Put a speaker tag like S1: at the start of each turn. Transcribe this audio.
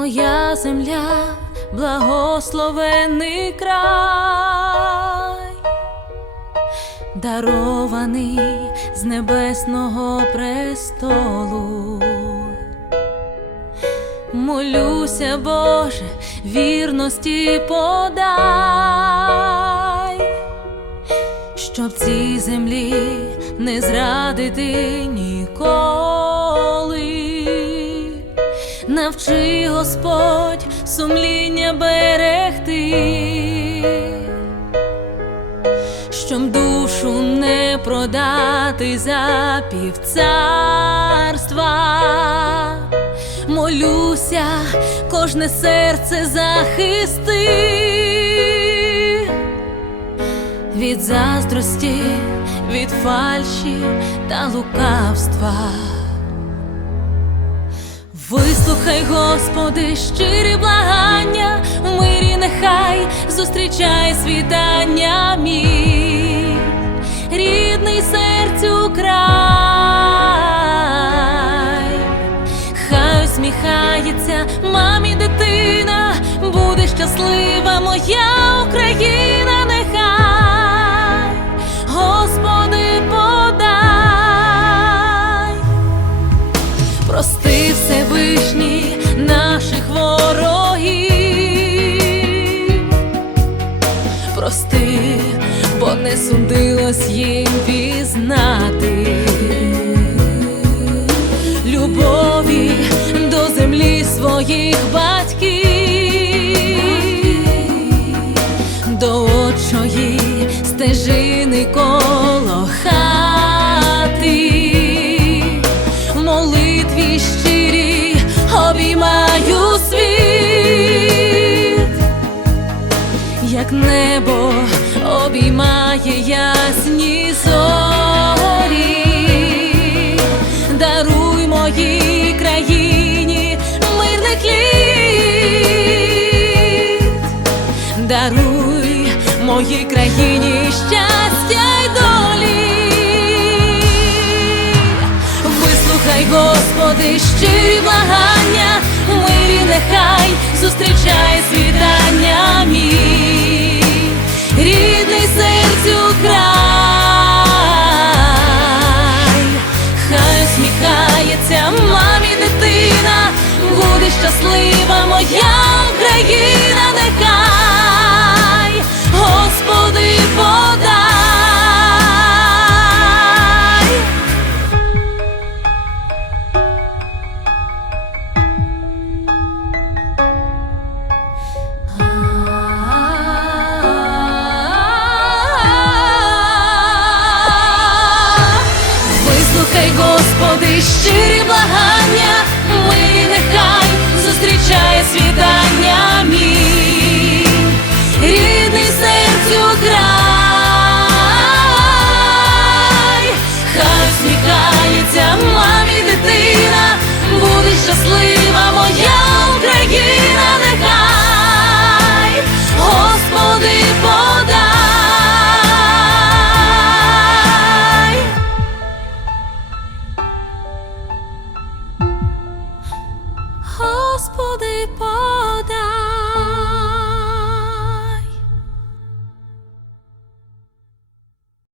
S1: моя земля, благословений край, дарований з небесного престолу. Молюся, Боже, вірності подай, щоб цій землі не зрадити ніколи. Навчи Господь сумління берегти, щоб душу не продати за півцарства. Молюся, кожне серце захисти від заздрості, від фальші та лукавства. Вислухай, Господи, щирі благання, в мирі нехай зустрічай світання мій, рідний серцю край, хай усміхається мамі дитина, буде щаслива моя Україна, судилось їм пізнати даруй моїй країні щастя й долі. Вислухай, Господи, щирі благання, мирі нехай Господи, щирі